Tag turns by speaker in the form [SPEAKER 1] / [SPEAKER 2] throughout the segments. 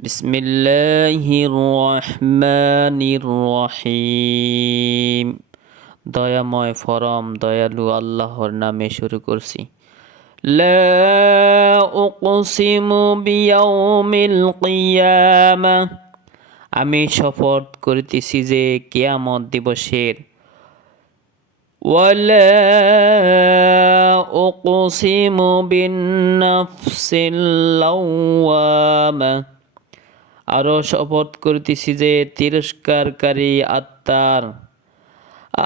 [SPEAKER 1] বিসমিল্লাহির রহমানির রহিম দয়াময় ফরম দয়ালু আল্লাহর নামে শুরু করছি লা উকসিমু বিয়াউমিল কিয়ামা আমি শপথ করিতেছি যে কিয়ামত দিবসের ولا أقسم بالنفس اللوامة আরও শপথ করিতেছি যে তিরস্কারকারী আত্মার।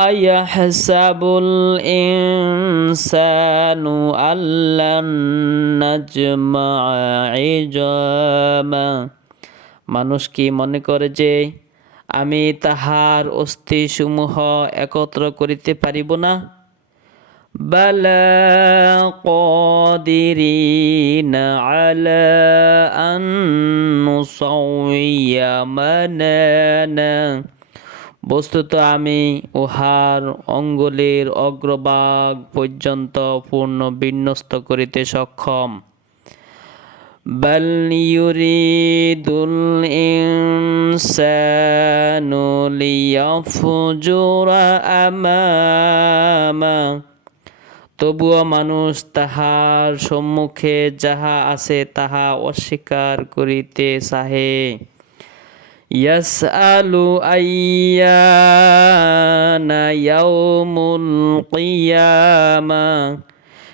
[SPEAKER 1] আয়া হাসাবুল ইনসানু আল্লান মানুষ কি মনে করে যে আমি তাহার অস্থিসমূহ একত্র করিতে পারিব না? বালা কদিরিনা আলা আন নুসাউইয়া মানানা বস্তুত আমি উহার অঙ্গুলির অগ্রভাগ পর্যন্ত পূর্ণ বিন্যস্ত করিতে সক্ষম بل يريد الإنسان ليفجر أمامه তবুও মানুষ তাহার সম্মুখে যাহা আছে তাহা অস্বীকার করিতে চাহে। ইয়াসআলু আইয়ানা ইয়াউমুল কিয়ামা।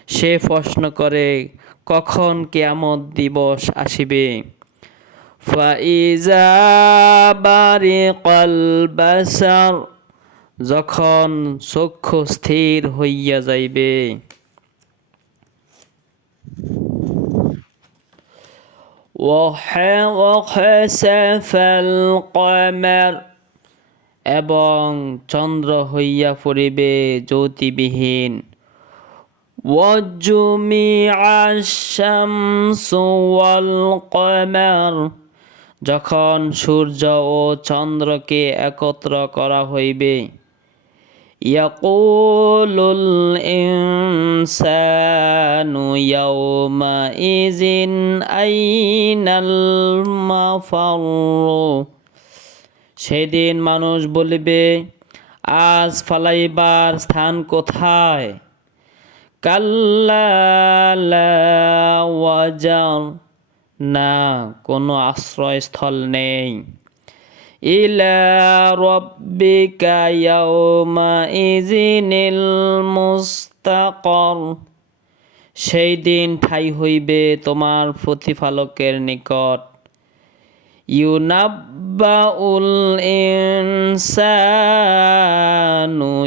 [SPEAKER 1] সে প্রশ্ন করে, কখন কেয়ামত দিবস আসিবে? ফাইজা বারিকাল বাসার যখন চক্ষু স্থির হইয়া যাইবে। এবং চন্দ্র হইয়া পড়িবে জ্যোতিবিহীন। যখন সূর্য ও চন্দ্রকে একত্র করা হইবে ইয়াকুলুল ইনসানু ইয়াউমাইজিন আইনাল মাফারু সেদিন মানুষ বলিবে, আজ ফালাইবার স্থান কোথায়? কাল্লা না, কোনো আশ্রয়স্থল নেই। ইলা ربك يومئذ المستقر। সেই দিন ঠাই হইবে তোমার প্রতিফালকের নিকট। ইউনাব্বাউল ইনসানু